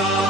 Utah.